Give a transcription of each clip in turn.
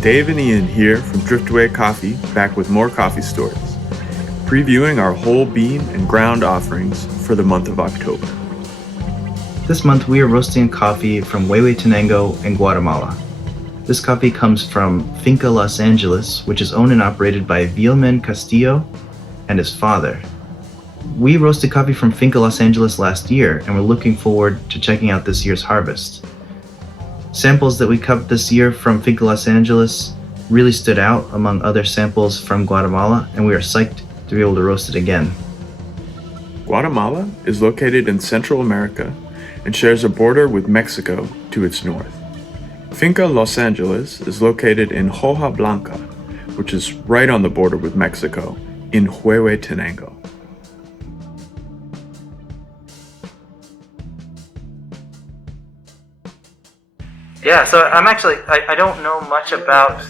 Dave and Ian here from Driftaway Coffee, back with more coffee stories, previewing our whole bean and ground offerings for the month of October. This month we are roasting coffee from Huehuetenango in Guatemala. This coffee comes from Finca Los Angeles, which is owned and operated by Vilman Castillo and his father. We roasted coffee from Finca Los Angeles last year, and we're looking forward to checking out this year's harvest. Samples that we cut this year from Finca Los Angeles really stood out among other samples from Guatemala, and we are psyched to be able to roast it again. Guatemala is located in Central America and shares a border with Mexico to its north. Finca Los Angeles is located in Hoja Blanca, which is right on the border with Mexico, in Huehuetenango. Yeah, so I don't know much about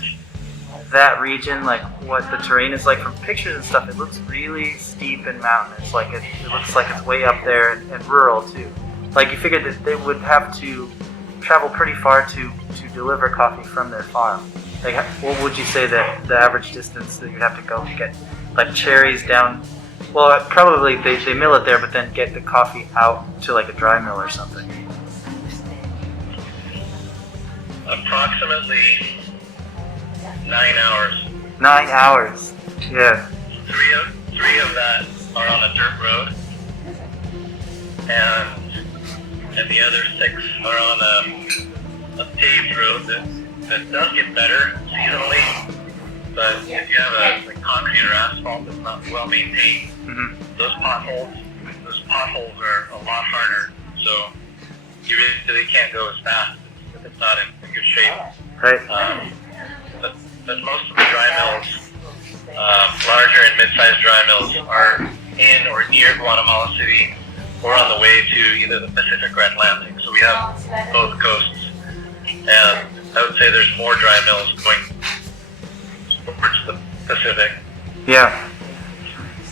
that region, like what the terrain is like. From pictures and stuff, it looks really steep and mountainous. Like it looks like it's way up there and rural too. Like you figured that they would have to travel pretty far to deliver coffee from their farm. Like what would you say that the average distance that you'd have to go to get like cherries down? Well, probably they mill it there, but then get the coffee out to like a dry mill or something. Approximately 9 hours. 9 hours. Yeah. Three of that are on a dirt road, and the other 6 are on a paved road that does get better seasonally. But if you have a concrete or asphalt that's not well maintained, those potholes are a lot harder. So you really can't go as fast if it's not in good shape. Right. But most of the dry mills, larger and mid-sized dry mills, are in or near Guatemala City or on the way to either the Pacific or Atlantic. So we have both coasts. And I would say there's more dry mills going towards the Pacific. Yeah.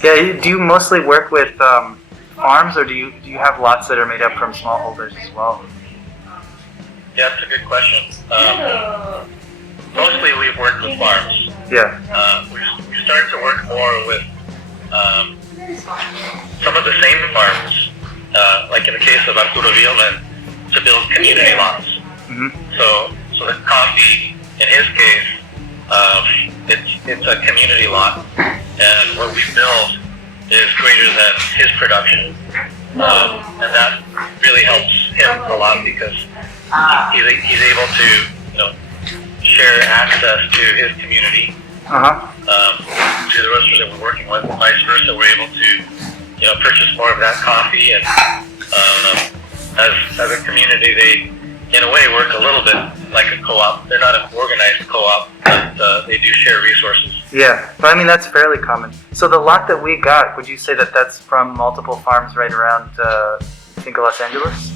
Yeah. Do you mostly work with farms, or do you have lots that are made up from smallholders as well? Yeah, that's a good question. Mostly we've worked with farms. Yeah. We started to work more with some of the same farms, like in the case of Arturo Vilman, to build community lots. So the coffee, in his case, it's a community lot, and what we build is greater than his production, and that really helps him a lot because he's able to, share access to his community, to the roasters that we're working with. Vice versa, we're able to, purchase more of that coffee, and as a community, they, in a way, work a little bit like a co-op. They're not an organized co-op, but they do share resources. Yeah, but I mean that's fairly common. So the lot that we got, would you say that that's from multiple farms right around Finca Los Angeles?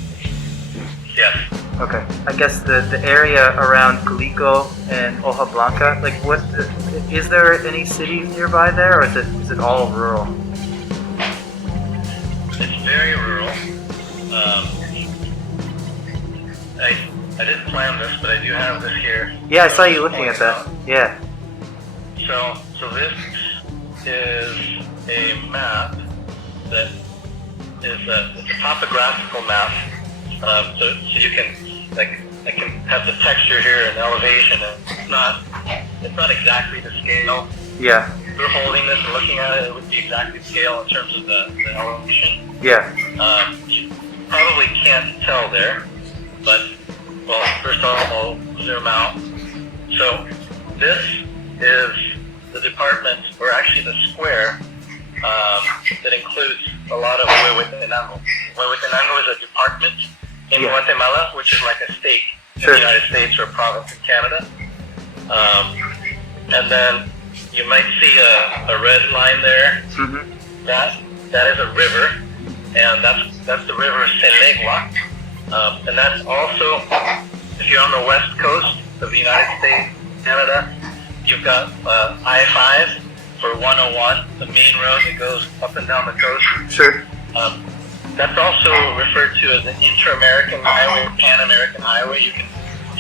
Yes. Okay. I guess the area around Glico and Hoja Blanca, like is there any city nearby there, or is it all rural? It's very rural. I didn't plan this, but I do have this here. Yeah, I saw you looking at that. Yeah. So this is a map that is it's a topographical map. So you can I can have the texture here and elevation, and it's not exactly the scale. Yeah. If we're holding this and looking at it, it would be exactly the scale in terms of the elevation. Yeah. You probably can't tell there, but first I'll zoom out. So this is the department, or actually the square, that includes a lot of Huehuetenango. Huehuetenango is a department in Guatemala, which is like a state in the United States or a province in Canada. And then you might see a red line there. That is a river, and that's the river Selegua. And that's also, if you're on the west coast of the United States, Canada, you've got I-5 for 101, the main road that goes up and down the coast. Sure. That's also referred to as an Inter-American Highway, Pan-American Highway. You can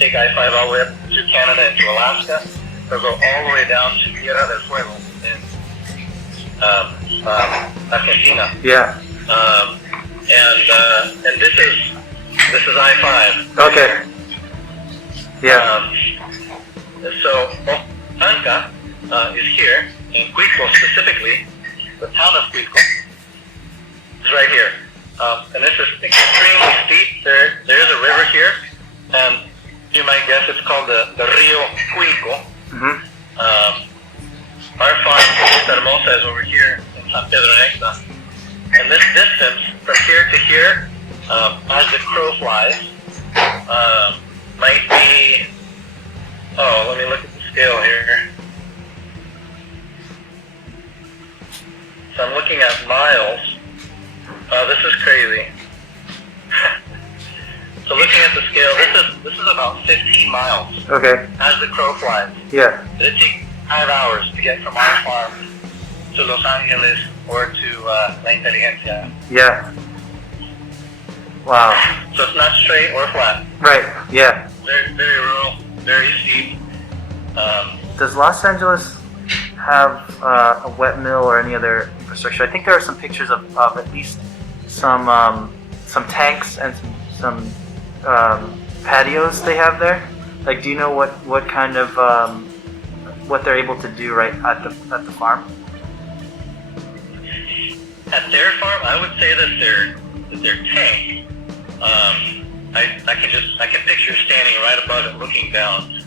take I-5 all the way up through Canada into Alaska. They'll go all the way down to Tierra del Fuego in Argentina. Yeah. And this is I-5. Okay. Yeah. So Finca is here in Cuico specifically. The town of Cuico is right here. And this is extremely steep. There is a river here, and you might guess it's called the Rio Cuico. Mm-hmm. Our farm, Hermosa, is over here in San Pedro Nexta. And this distance from here to here, as the crow flies, might be, let me look at the scale here. So I'm looking at miles. This is crazy. So looking at the scale, this is about 15 miles. Okay. As the crow flies. Yeah. It takes 5 hours to get from our farm to Los Angeles or to La Inteligencia. Yeah. Wow. So it's not straight or flat. Right. Yeah. Very, very rural, very steep. Does Los Angeles have a wet mill or any other infrastructure? I think there are some pictures of at least some tanks and some patios they have there. Like, do you know what kind of what they're able to do right at the farm? At their farm, I would say that their tank. I can picture standing right above it, looking down.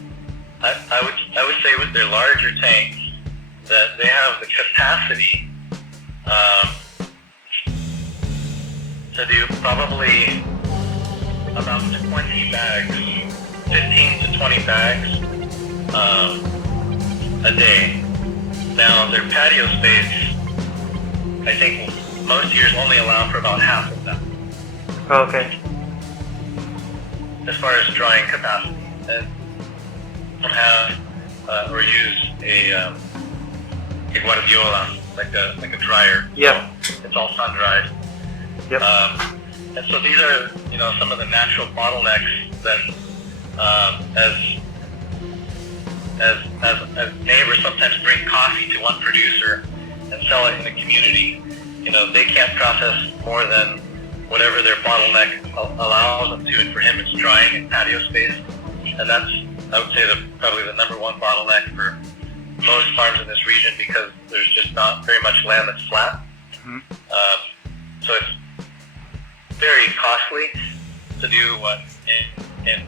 I would say with their larger tanks that they have the capacity to do probably about 20 bags, 15 to 20 bags a day. Now their patio space, I think most years only allow for about half of that. Okay. As far as drying capacity, and don't have or use a guardiola, like a dryer. Yeah. So it's all sun dried. Yep. And so these are some of the natural bottlenecks that as neighbors sometimes bring coffee to one producer and sell it in the community. They can't process more than whatever their bottleneck allows them to, and for him it's drying and patio space. And that's, I would say, probably the number one bottleneck for most farms in this region, because there's just not very much land that's flat. Mm-hmm. So it's very costly to do what in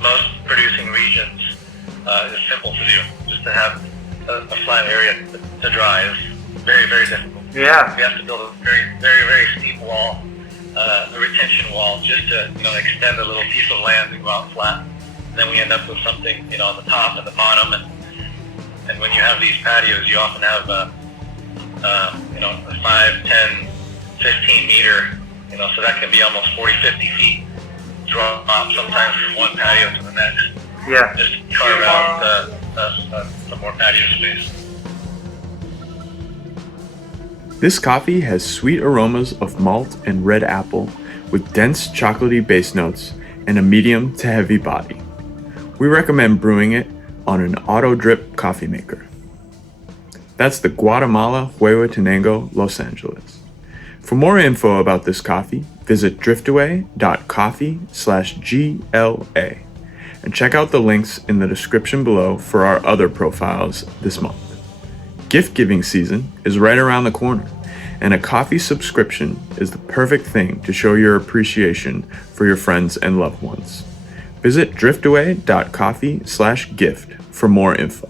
most producing regions is simple to do. Just to have a flat area to dry is very, very difficult. Yeah. We have to build a very, very, very steep wall, a retention wall, just to extend a little piece of land to go out flat. And then we end up with something on the top and the bottom. And when you have these patios, you often have a 5, 10, 15 meter. So that can be almost 40, 50 feet drop sometimes from one patio to the next. Yeah. Just to carve out some more patio space. This coffee has sweet aromas of malt and red apple with dense chocolatey base notes and a medium to heavy body. We recommend brewing it on an auto drip coffee maker. That's the Guatemala Huhuetenango Los Angeles. For more info about this coffee, visit driftaway.coffee/GLA and check out the links in the description below for our other profiles this month. Gift giving season is right around the corner, and a coffee subscription is the perfect thing to show your appreciation for your friends and loved ones. Visit driftaway.coffee/gift for more info.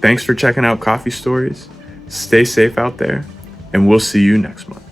Thanks for checking out Coffee Stories. Stay safe out there, and we'll see you next month.